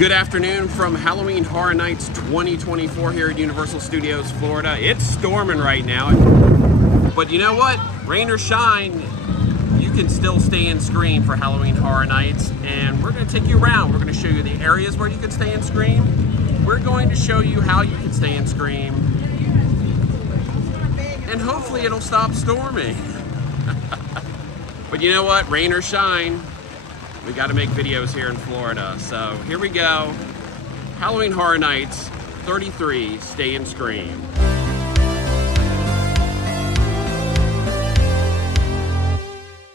Good afternoon from Halloween Horror Nights 2024 here at Universal Studios, Florida. It's storming right now, but you know what? Rain or shine, you can still stay and scream for Halloween Horror Nights, and we're going to take you around. We're going to show you the areas where you can stay and scream. We're going to show you how you can stay and scream, and hopefully it'll stop storming. But you know what? Rain or shine, we got to make videos here in Florida. So here we go. Halloween Horror Nights 33, Stay and Scream.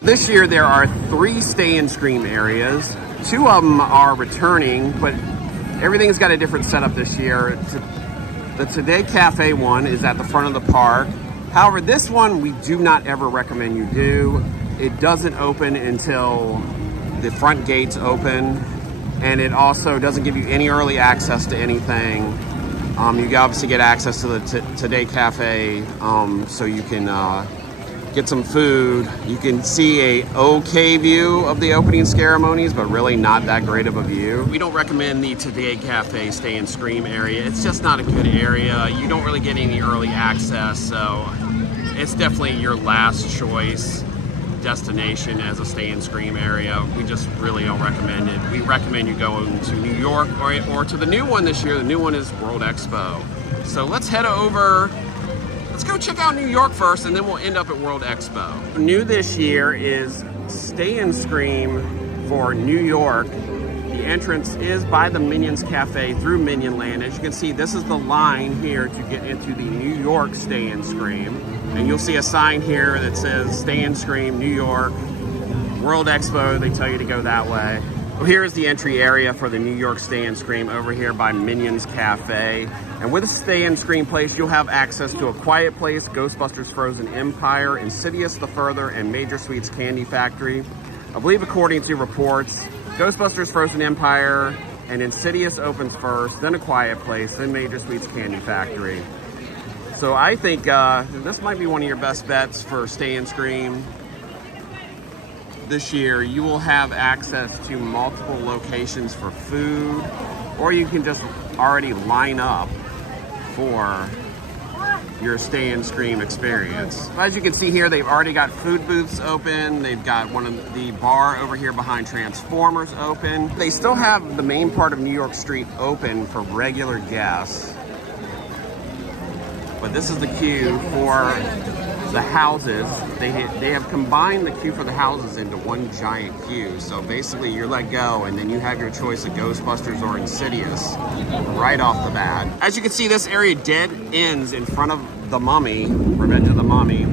This year there are 3 Stay and Scream areas. 2 of them are returning, but everything's got a different setup this year. The Today Cafe one is at the front of the park. However, this one we do not ever recommend you do. It doesn't open until the front gates open, and it also doesn't give you any early access to anything. You obviously get access to the Today Cafe, so you can get some food. You can see a okay view of the opening ceremonies, but really not that great of a view. We don't recommend the Today Cafe Stay and Scream area. It's just not a good area. You don't really get any early access, so it's definitely your last choice destination as a Stay and Scream area. We just really don't recommend it. We recommend you going to New York or to the new one this year. The new one is World Expo. So let's head over. Let's go check out New York first, and then we'll end up at World Expo. New this year is Stay and Scream for New York. The entrance is by the Minions Cafe through Minionland. As you can see, this is the line here to get into the New York Stay and Scream. And you'll see a sign here that says Stay and Scream, New York, World Expo. They tell you to go that way. Well, here's the entry area for the New York Stay and Scream over here by Minions Cafe. And with a Stay and Scream place, you'll have access to A Quiet Place, Ghostbusters Frozen Empire, Insidious the Further, and Major Sweets Candy Factory. I believe according to reports, Ghostbusters Frozen Empire and Insidious opens first, then A Quiet Place, then Major Sweets Candy Factory. So I think this might be one of your best bets for Stay and Scream this year. You will have access to multiple locations for food, or you can just already line up for your Stay and Scream experience. As you can see here, they've already got food booths open. They've got one of the bar over here behind Transformers open. They still have the main part of New York Street open for regular guests. But this is the queue for the houses. They have combined the queue for the houses into one giant queue. So basically you're let go, and then you have your choice of Ghostbusters or Insidious right off the bat. As you can see, this area dead ends in front of the Mummy, Revenge of the Mummy.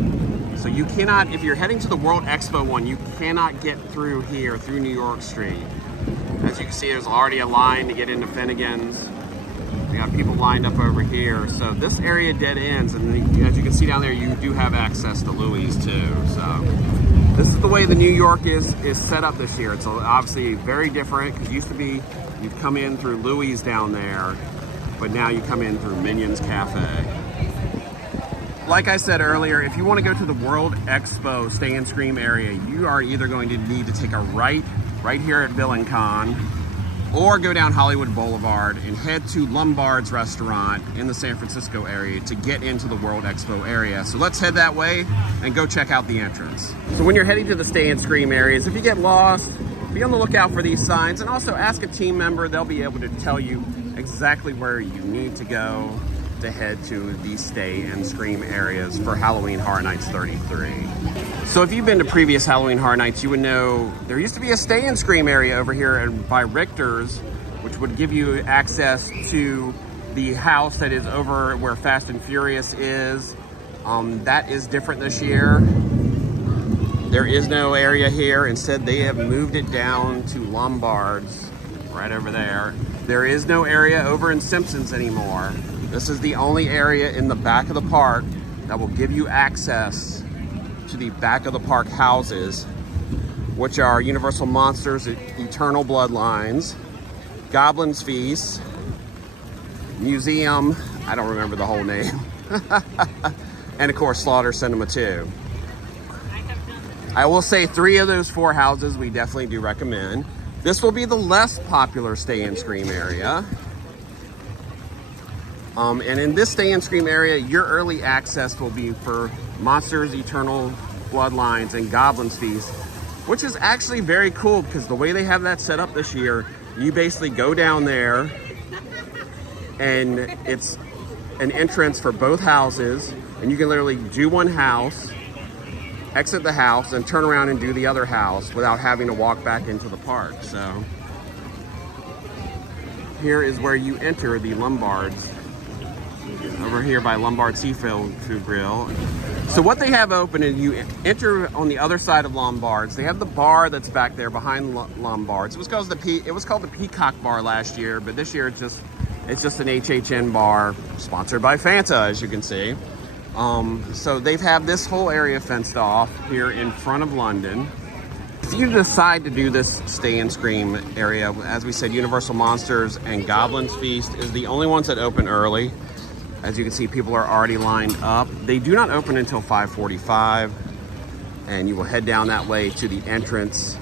So you cannot, if you're heading to the World Expo one, you cannot get through here, through New York Street. As you can see, there's already a line to get into Finnegan's. We got people lined up over here. So this area dead ends, and then, as you can see down there, you do have access to Louis too. So this is the way the New York is set up this year. It's obviously very different, because it used to be you'd come in through Louis down there, but now you come in through Minions Cafe. Like I said earlier, if you want to go to the World Expo Stay and Scream area, you are either going to need to take a right here at VillainCon, or go down Hollywood Boulevard and head to Lombard's restaurant in the San Francisco area to get into the World Expo area. So let's head that way and go check out the entrance. So when you're heading to the Stay and Scream areas, if you get lost, be on the lookout for these signs, and also ask a team member. They'll be able to tell you exactly where you need to go to head to the Stay and Scream areas for Halloween Horror Nights 33. So if you've been to previous Halloween Horror Nights, you would know there used to be a Stay and Scream area over here by Richter's, which would give you access to the house that is over where Fast and Furious is. That is different this year. There is no area here. Instead, they have moved it down to Lombard's right over there. There is no area over in Simpsons anymore. This is the only area in the back of the park that will give you access to the back of the park houses, which are Universal Monsters, Eternal Bloodlines, Goblin's Feast, Museum, I don't remember the whole name, and of course Slaughter Cinema 2. I will say 3 of those 4 houses we definitely do recommend. This will be the less popular Stay and Scream area. And in this Stay and Scream area, your early access will be for Monsters, Eternal Bloodlines, and Goblins Feast, which is actually very cool because the way they have that set up this year, you basically go down there and it's an entrance for both houses, and you can literally do one house, exit the house, and turn around and do the other house without having to walk back into the park. So here is where you enter the Lombards, over here by Lombard Seafood Grill. So what they have open is you enter on the other side of Lombards. They have the bar that's back there behind Lombards. It was called the Peacock Bar last year, but this year it's just an HHN bar sponsored by Fanta, as you can see. So they've had this whole area fenced off here in front of London. If you decide to do this Stay and Scream area, as we said, Universal Monsters and Goblins Feast is the only ones that open early. As you can see, people are already lined up. They do not open until 5:45, and you will head down that way to the entrance.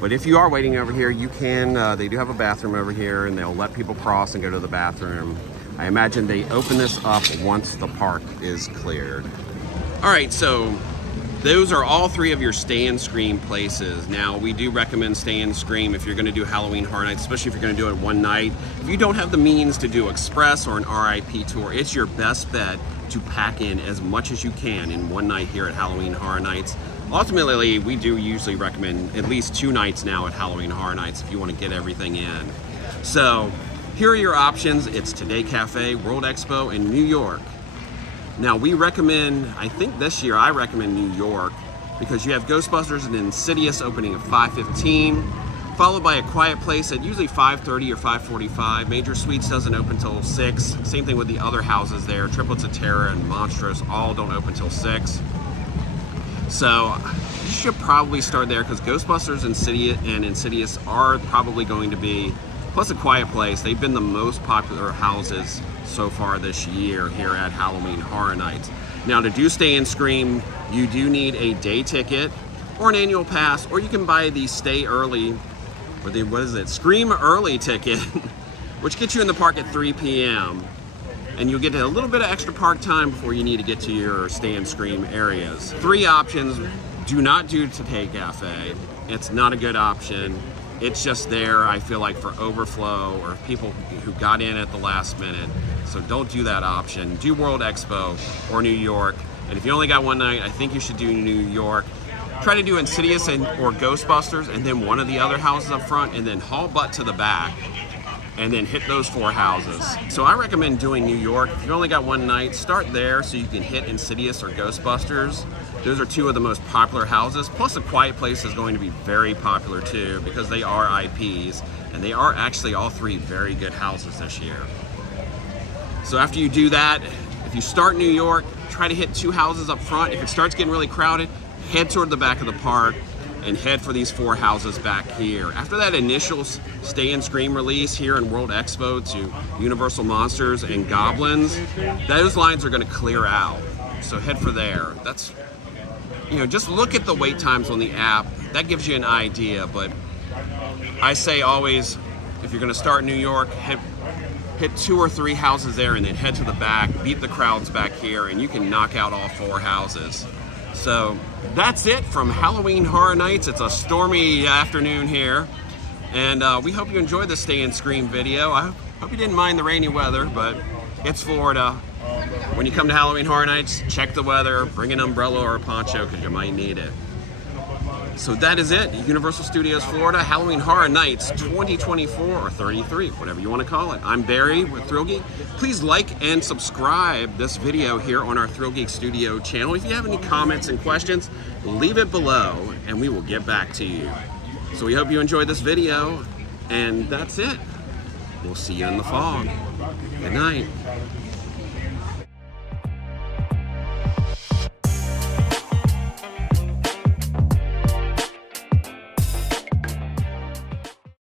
But if you are waiting over here, you can, they do have a bathroom over here, and they'll let people cross and go to the bathroom. I imagine they open this up once the park is cleared. All right, so those are all three of your Stay and Scream places. Now, we do recommend Stay and Scream if you're gonna do Halloween Horror Nights, especially if you're gonna do it one night. If you don't have the means to do Express or an RIP tour, it's your best bet to pack in as much as you can in one night here at Halloween Horror Nights. Ultimately, we do usually recommend at least 2 nights now at Halloween Horror Nights if you wanna get everything in. So, here are your options. It's Today Cafe, World Expo, and New York. Now we recommend, I think this year I recommend New York because you have Ghostbusters and Insidious opening at 5:15, followed by A Quiet Place at usually 5:30 or 5:45. Major Suites doesn't open till 6. Same thing with the other houses there. Triplets of Terror and Monstrous all don't open till 6. So you should probably start there because Ghostbusters and Insidious are probably going to be, plus A Quiet Place, they've been the most popular houses so far this year here at Halloween Horror Nights. Now to do Stay and Scream, you do need a day ticket or an annual pass, or you can buy the Stay Early, or the, what is it, Scream Early ticket, which gets you in the park at 3 p.m. And you'll get a little bit of extra park time before you need to get to your Stay and Scream areas. 3 options. Do not do Today Cafe. It's not a good option. It's just there, I feel like, for overflow or people who got in at the last minute. So don't do that option. Do World Expo or New York. And if you only got one night, I think you should do New York. Try to do Insidious or Ghostbusters and then one of the other houses up front, and then haul butt to the back and then hit those 4 houses. So I recommend doing New York. If you only got one night, start there so you can hit Insidious or Ghostbusters. Those are 2 of the most popular houses. Plus A Quiet Place is going to be very popular too because they are IPs, and they are actually all 3 very good houses this year. So after you do that, if you start New York, try to hit 2 houses up front. If it starts getting really crowded, head toward the back of the park and head for these 4 houses back here. After that initial Stay and Scream release here in World Expo to Universal Monsters and Goblins, those lines are gonna clear out. So head for there. That's, you know, just look at the wait times on the app. That gives you an idea, but I say always, if you're gonna start New York, hit 2 or 3 houses there and then head to the back, beat the crowds back here, and you can knock out all 4 houses. So that's it from Halloween Horror Nights. It's a stormy afternoon here, and we hope you enjoyed the Stay and Scream video. I hope you didn't mind the rainy weather, but it's Florida. When you come to Halloween Horror Nights, check the weather, bring an umbrella or a poncho because you might need it. So that is it. Universal Studios Florida, Halloween Horror Nights 2024 or 33, whatever you want to call it. I'm Barry with ThrillGeek. Please like and subscribe this video here on our ThrillGeek Studio channel. If you have any comments and questions, leave it below and we will get back to you. So we hope you enjoyed this video, and that's it. We'll see you in the fog. Good night.